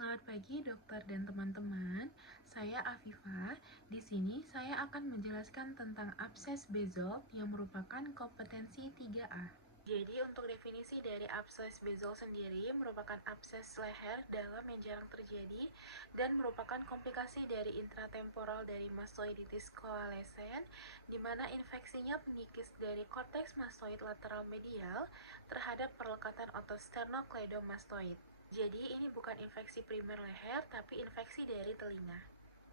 Selamat pagi dokter dan teman-teman. Saya Afifa. Di sini saya akan menjelaskan tentang abses basal yang merupakan kompetensi 3A. Jadi untuk definisi dari abses basal sendiri merupakan abses leher dalam yang jarang terjadi dan merupakan komplikasi dari intratemporal dari mastoiditis coalescens, di mana infeksinya mengikis dari korteks mastoid lateral medial terhadap perlekatan otot sternocleidomastoid. Jadi ini bukan infeksi primer leher, tapi infeksi dari telinga.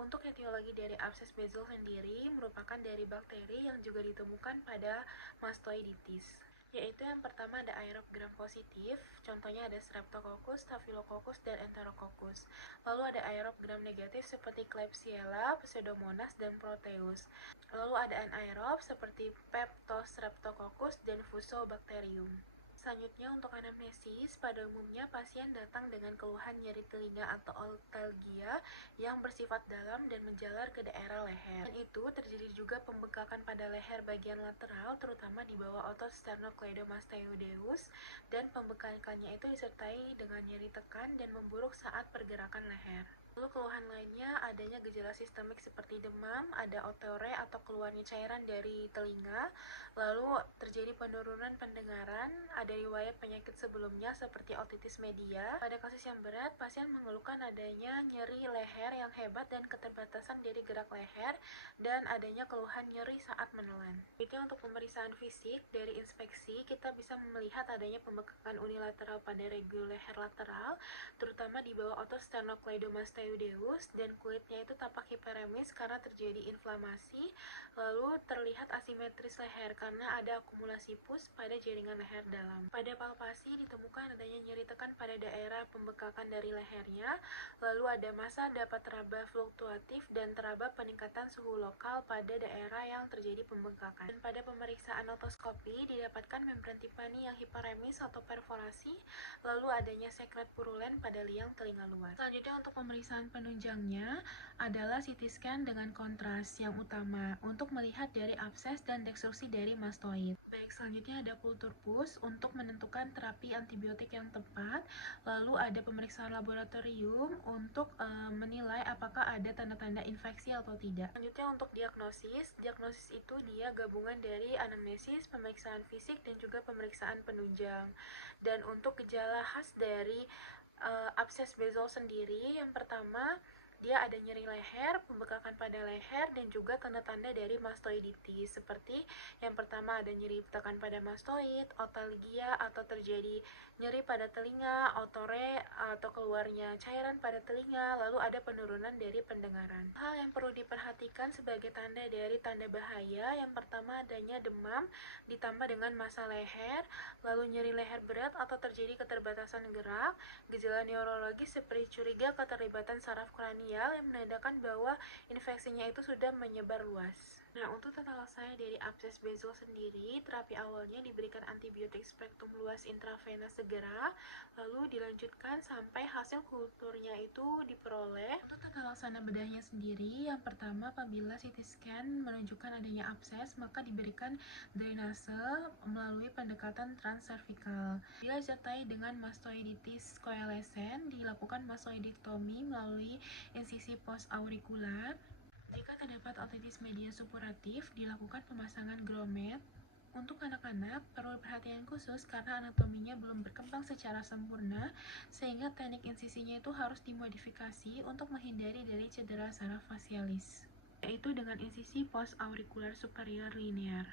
Untuk etiologi dari abses basal sendiri merupakan dari bakteri yang juga ditemukan pada mastoiditis, yaitu yang pertama ada aerob gram positif, contohnya ada Streptococcus, Staphylococcus, dan Enterococcus. Lalu ada aerob gram negatif seperti Klebsiella, Pseudomonas, dan Proteus. Lalu ada anaerob seperti Peptostreptococcus dan Fusobacterium. Selanjutnya untuk anamnesis, pada umumnya pasien datang dengan keluhan nyeri telinga atau otalgia yang bersifat dalam dan menjalar ke daerah leher. Dan itu terjadi juga pembengkakan pada leher bagian lateral, terutama di bawah otot sternocleidomastoideus, dan pembengkakannya itu disertai dengan nyeri tekan dan memburuk saat pergerakan leher. Lalu keluhan lainnya adanya gejala sistemik seperti demam, ada otore atau keluarnya cairan dari telinga, lalu terjadi penurunan pendengaran, ada riwayat penyakit sebelumnya seperti otitis media. Pada kasus yang berat, pasien mengeluhkan adanya nyeri leher yang hebat dan keterbatasan dari gerak leher, dan adanya keluhan nyeri saat menelan. Itu untuk pemeriksaan fisik, dari inspeksi kita bisa melihat adanya pembengkakan unilateral pada regul leher lateral, terutama di bawah otot sternocleidomastoideus, dan kulitnya itu tampak hiperemis karena terjadi inflamasi. Lalu terlihat asimetris leher karena ada akumulasi pus pada jaringan leher dalam. Pada palpasi ditemukan adanya nyeri tekan pada daerah pembengkakan dari lehernya. Lalu ada massa dapat teraba fluktuatif dan teraba peningkatan suhu lokal pada daerah yang terjadi pembengkakan. Dan pada pemeriksaan otoskopi didapatkan membran tipani yang hiperemis atau perforasi, lalu adanya sekret purulen pada liang telinga luar. Selanjutnya untuk pemeriksaan penunjangnya adalah CT scan dengan kontras yang utama untuk melihat dari abses dan destruksi dari mastoid. Baik, selanjutnya ada kultur pus untuk menentukan terapi antibiotik yang tepat. Lalu ada pemeriksaan laboratorium untuk menilai apakah ada tanda-tanda infeksi atau tidak. Selanjutnya untuk diagnosis. Diagnosis itu dia gabungan dari anamnesis, pemeriksaan fisik, dan juga pemeriksaan penunjang. Dan untuk gejala khas dari abses basal sendiri, yang pertama dia ada nyeri leher, pembekakan pada leher, dan juga tanda-tanda dari mastoiditis seperti yang pertama ada nyeri tekan pada mastoid, otalgia atau terjadi nyeri pada telinga, otore atau keluarnya cairan pada telinga, lalu ada penurunan dari pendengaran. Hal yang perlu diperhatikan sebagai tanda dari tanda bahaya, yang pertama adanya demam ditambah dengan massa leher, lalu nyeri leher berat atau terjadi keterbatasan gerak, gejala neurologis seperti curiga keterlibatan saraf kranial yang menandakan bahwa infeksinya itu sudah menyebar luas. Nah, untuk tata laksana dari abses basal sendiri, terapi awalnya diberikan antibiotik spektrum luas intravenous segera, lalu dilanjutkan sampai hasil kulturnya itu diperoleh. Untuk tata laksana bedahnya sendiri, yang pertama apabila CT scan menunjukkan adanya abses, maka diberikan drainase melalui pendekatan transcervical. Bila disertai dengan mastoiditis coalescens, dilakukan mastoidektomi melalui insisi post-aurikular. Jika terdapat otitis media supuratif, dilakukan pemasangan grommet. Untuk anak-anak, perlu perhatian khusus karena anatominya belum berkembang secara sempurna, sehingga teknik insisinya itu harus dimodifikasi untuk menghindari dari cedera saraf fasialis, yaitu dengan insisi post-aurikular superior linear.